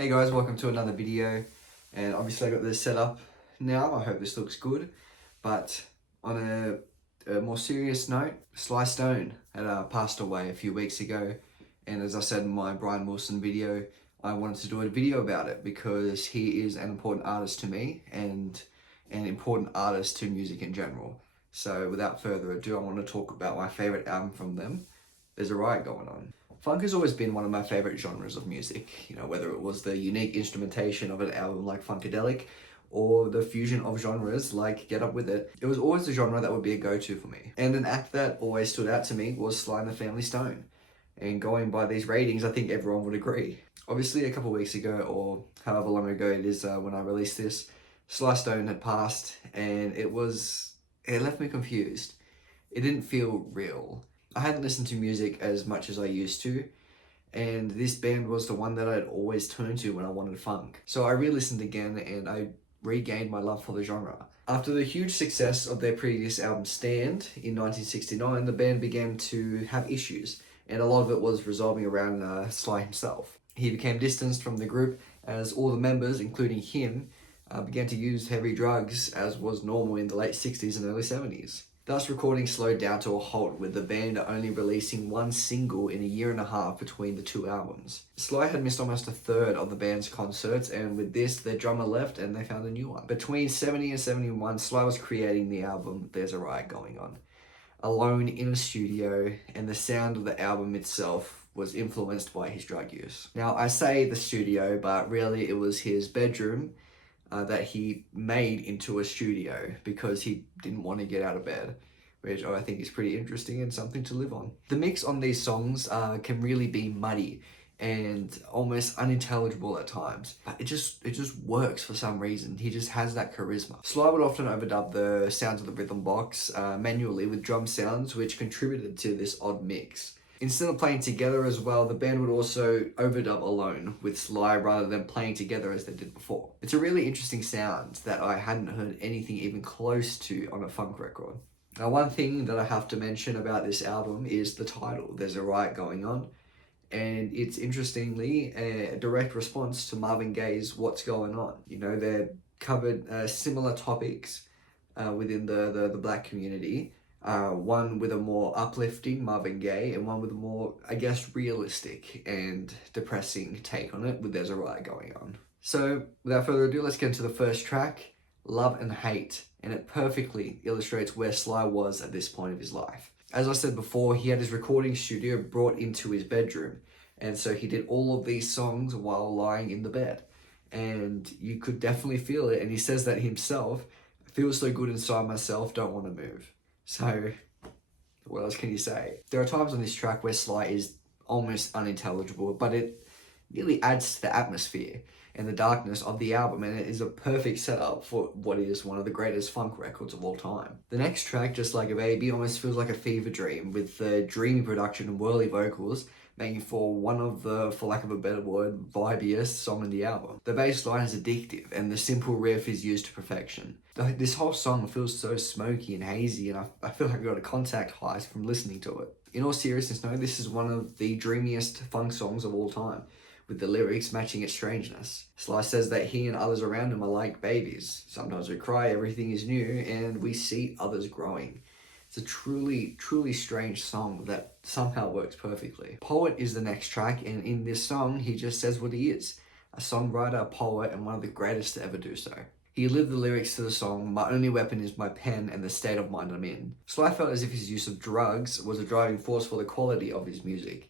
Hey guys, welcome to another video, and obviously I got this set up now. I hope this looks good, but on a more serious note, Sly Stone had passed away a few weeks ago, and as I said in my Brian Wilson video, I wanted to do a video about it because he is an important artist to me and an important artist to music in general. So without further ado, I want to talk about my favourite album from them, There's a Riot Going On. Funk has always been one of my favourite genres of music, you know, whether it was the unique instrumentation of an album like Funkadelic or the fusion of genres like Get Up With It. It was always a genre that would be a go-to for me. And an act that always stood out to me was Sly and the Family Stone. And going by these ratings, I think everyone would agree. Obviously, a couple of weeks ago, or however long ago it is when I released this, Sly Stone had passed, and it left me confused. It didn't feel real. I hadn't listened to music as much as I used to, and this band was the one that I'd always turn to when I wanted funk. So I re-listened again and I regained my love for the genre. After the huge success of their previous album Stand in 1969, the band began to have issues, and a lot of it was resolving around Sly himself. He became distanced from the group as all the members, including him, began to use heavy drugs as was normal in the late 60s and early 70s. Thus, recording slowed down to a halt, with the band only releasing one single in a year and a half between the two albums. Sly had missed almost a third of the band's concerts, and with this, their drummer left and they found a new one. Between 70 and 71, Sly was creating the album There's a Riot Going On, alone in a studio, and the sound of the album itself was influenced by his drug use. Now, I say the studio, but really it was his bedroom that he made into a studio because he didn't want to get out of bed, which I think is pretty interesting and something to live on. The mix on these songs can really be muddy and almost unintelligible at times, but it just works for some reason. He just has that charisma. Sly would often overdub the sounds of the rhythm box manually with drum sounds, which contributed to this odd mix. Instead of playing together as well, the band would also overdub alone with Sly rather than playing together as they did before. It's a really interesting sound that I hadn't heard anything even close to on a funk record. Now, one thing that I have to mention about this album is the title, There's a Riot Going On, and it's interestingly a direct response to Marvin Gaye's What's Going On. You know, they covered similar topics within the black community. One with a more uplifting Marvin Gaye and one with a more, I guess, realistic and depressing take on it with There's a Riot Going On. So without further ado, let's get into the first track, Love and Hate, and it perfectly illustrates where Sly was at this point of his life. As I said before, he had his recording studio brought into his bedroom, and so he did all of these songs while lying in the bed, and you could definitely feel it, and he says that himself, "Feels so good inside myself, don't want to move." So, what else can you say? There are times on this track where Sly is almost unintelligible, but it really adds to the atmosphere and the darkness of the album, and it is a perfect setup for what is one of the greatest funk records of all time. The next track, Just Like a Baby, almost feels like a fever dream, with the dreamy production and whirly vocals, making for one of the, for lack of a better word, vibiest song in the album. The bass line is addictive, and the simple riff is used to perfection. This whole song feels so smoky and hazy, and I feel like I got a contact high from listening to it. In all seriousness, no, this is one of the dreamiest funk songs of all time, with the lyrics matching its strangeness. Sly says that he and others around him are like babies. Sometimes we cry, everything is new, and we see others growing. It's a truly, truly strange song that somehow works perfectly. Poet is the next track, and in this song, he just says what he is. A songwriter, a poet, and one of the greatest to ever do so. He lived the lyrics to the song, "My only weapon is my pen and the state of mind I'm in." Sly felt as if his use of drugs was a driving force for the quality of his music.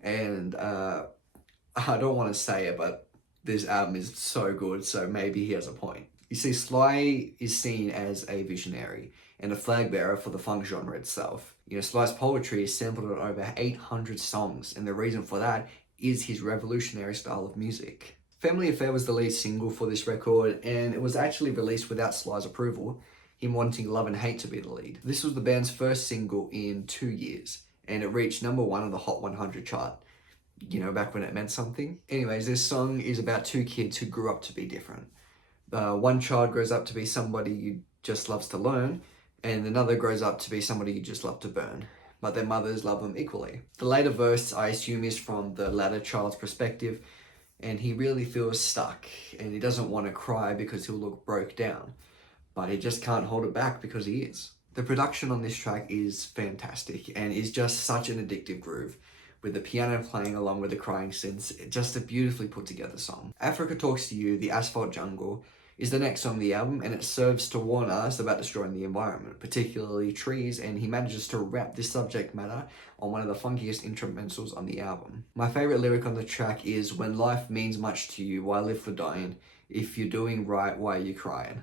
And I don't want to say it, but this album is so good, so maybe he has a point. You see, Sly is seen as a visionary and a flag bearer for the funk genre itself. You know, Sly's poetry is sampled on over 800 songs, and the reason for that is his revolutionary style of music. Family Affair was the lead single for this record, and it was actually released without Sly's approval, him wanting Love and Hate to be the lead. This was the band's first single in 2 years, and it reached #1 on the Hot 100 chart. You know, back when it meant something. Anyways, this song is about two kids who grew up to be different. One child grows up to be somebody who just loves to learn, and another grows up to be somebody you just love to burn, but their mothers love them equally. The later verse, I assume, is from the latter child's perspective, and he really feels stuck, and he doesn't want to cry because he'll look broke down, but he just can't hold it back because he is. The production on this track is fantastic and is just such an addictive groove, with the piano playing along with the crying synths. Just a beautifully put together song. Africa Talks to You, The Asphalt Jungle, is the next song on the album, and it serves to warn us about destroying the environment, particularly trees, and he manages to wrap this subject matter on one of the funkiest instrumentals on the album. My favourite lyric on the track is, "When life means much to you, why live for dying? If you're doing right, why are you crying?"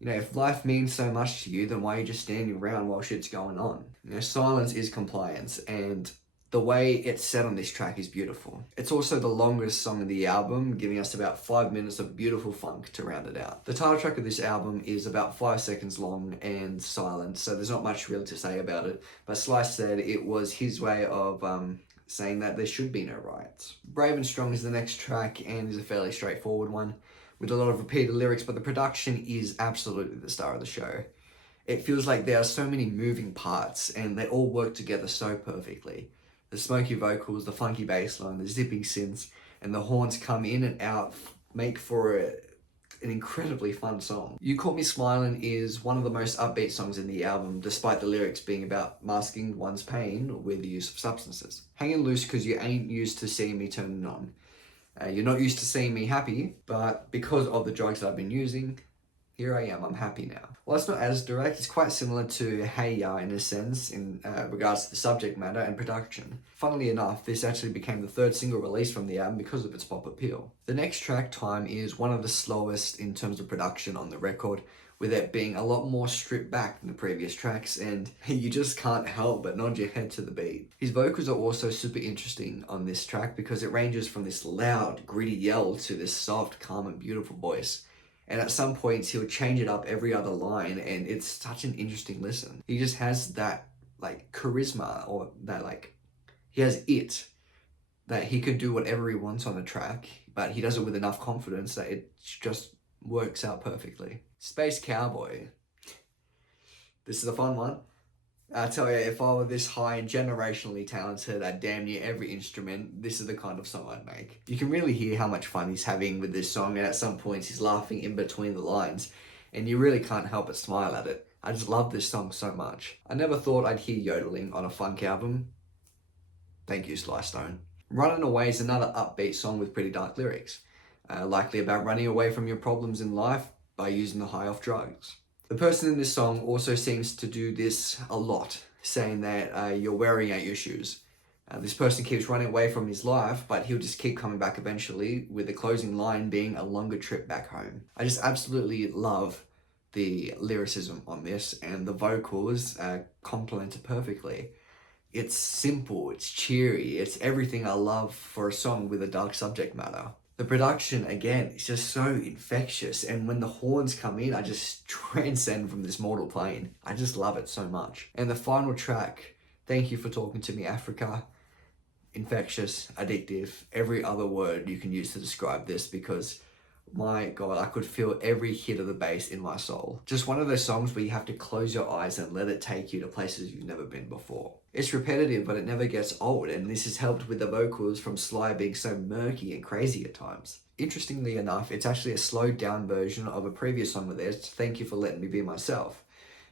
You know, if life means so much to you, then why are you just standing around while shit's going on? You know, silence is compliance, and the way it's set on this track is beautiful. It's also the longest song of the album, giving us about 5 minutes of beautiful funk to round it out. The title track of this album is about 5 seconds long and silent, so there's not much really to say about it, but Sly said it was his way of saying that there should be no riots. Brave and Strong is the next track and is a fairly straightforward one, with a lot of repeated lyrics, but the production is absolutely the star of the show. It feels like there are so many moving parts and they all work together so perfectly. The smoky vocals, the funky bass line, the zipping synths, and the horns come in and out, make for an incredibly fun song. You Caught Me Smiling is one of the most upbeat songs in the album, despite the lyrics being about masking one's pain with the use of substances. Hanging Loose Cause You Ain't Used to Seeing Me Turning On. You're not used to seeing me happy, but because of the drugs that I've been using, here I am, I'm happy now. While it's not as direct, it's quite similar to Hey Ya in a sense in regards to the subject matter and production. Funnily enough, this actually became the third single released from the album because of its pop appeal. The next track, Time, is one of the slowest in terms of production on the record, with it being a lot more stripped back than the previous tracks, and you just can't help but nod your head to the beat. His vocals are also super interesting on this track because it ranges from this loud, gritty yell to this soft, calm and beautiful voice. And at some points he'll change it up every other line, and it's such an interesting listen. He just has that like charisma, or that like, he has it, that he could do whatever he wants on a track, but he does it with enough confidence that it just works out perfectly. Space Cowboy. This is a fun one. I tell you, if I were this high and generationally talented at damn near every instrument, this is the kind of song I'd make. You can really hear how much fun he's having with this song, and at some points he's laughing in between the lines, and you really can't help but smile at it. I just love this song so much. I never thought I'd hear yodeling on a funk album. Thank you, Sly Stone. Running Away is another upbeat song with pretty dark lyrics, likely about running away from your problems in life by using the high off drugs. The person in this song also seems to do this a lot, saying that you're wearing out your shoes. This person keeps running away from his life, but he'll just keep coming back eventually, with the closing line being a longer trip back home. I just absolutely love the lyricism on this, and the vocals complement it perfectly. It's simple, it's cheery, it's everything I love for a song with a dark subject matter. The production, again, is just so infectious, and when the horns come in, I just transcend from this mortal plane. I just love it so much. And the final track, Thank You for Talking to Me, Africa, infectious, addictive, every other word you can use to describe this, because my God, I could feel every hit of the bass in my soul. Just one of those songs where you have to close your eyes and let it take you to places you've never been before. It's repetitive, but it never gets old, and this is helped with the vocals from Sly being so murky and crazy at times. Interestingly enough, it's actually a slowed down version of a previous song of theirs, Thank You for Letting Me Be Myself.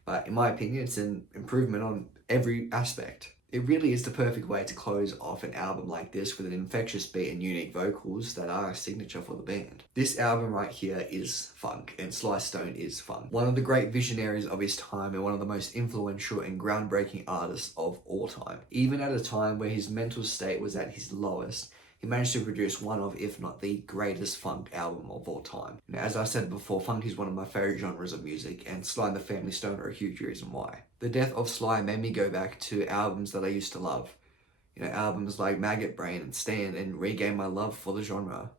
But in my opinion, it's an improvement on every aspect. It really is the perfect way to close off an album like this, with an infectious beat and unique vocals that are a signature for the band. This album right here is funk, and Sly Stone is funk. One of the great visionaries of his time and one of the most influential and groundbreaking artists of all time. Even at a time where his mental state was at his lowest, he managed to produce one of, if not the greatest funk album of all time. Now, as I said before, funk is one of my favorite genres of music, and Sly and the Family Stone are a huge reason why. The death of Sly made me go back to albums that I used to love. You know, albums like Maggot Brain and Stand, and regain my love for the genre,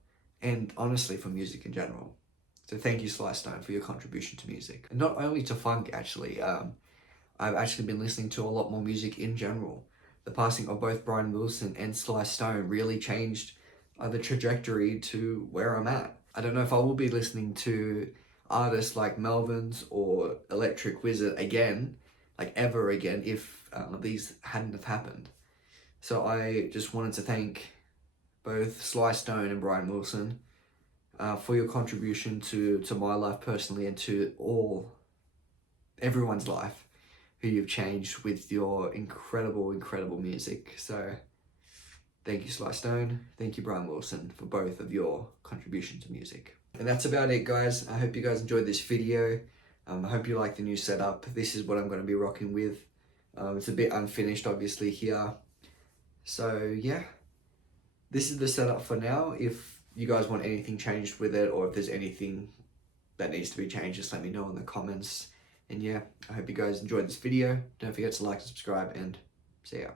and honestly for music in general. So thank you, Sly Stone, for your contribution to music. And not only to funk, actually. I've actually been listening to a lot more music in general. The passing of both Brian Wilson and Sly Stone really changed the trajectory to where I'm at. I don't know if I will be listening to artists like Melvins or Electric Wizard again, like ever again, if these hadn't have happened. So I just wanted to thank both Sly Stone and Brian Wilson, for your contribution to my life personally and to everyone's life who you've changed with your incredible music. So thank you, Sly Stone. Thank you, Brian Wilson, for both of your contribution to music. And that's about it, guys. I hope you guys enjoyed this video. I hope you like the new setup. This is what I'm going to be rocking with. It's a bit unfinished, obviously, here. So, yeah. This is the setup for now. If you guys want anything changed with it, or if there's anything that needs to be changed, just let me know in the comments. And yeah, I hope you guys enjoyed this video. Don't forget to like and subscribe, and see ya.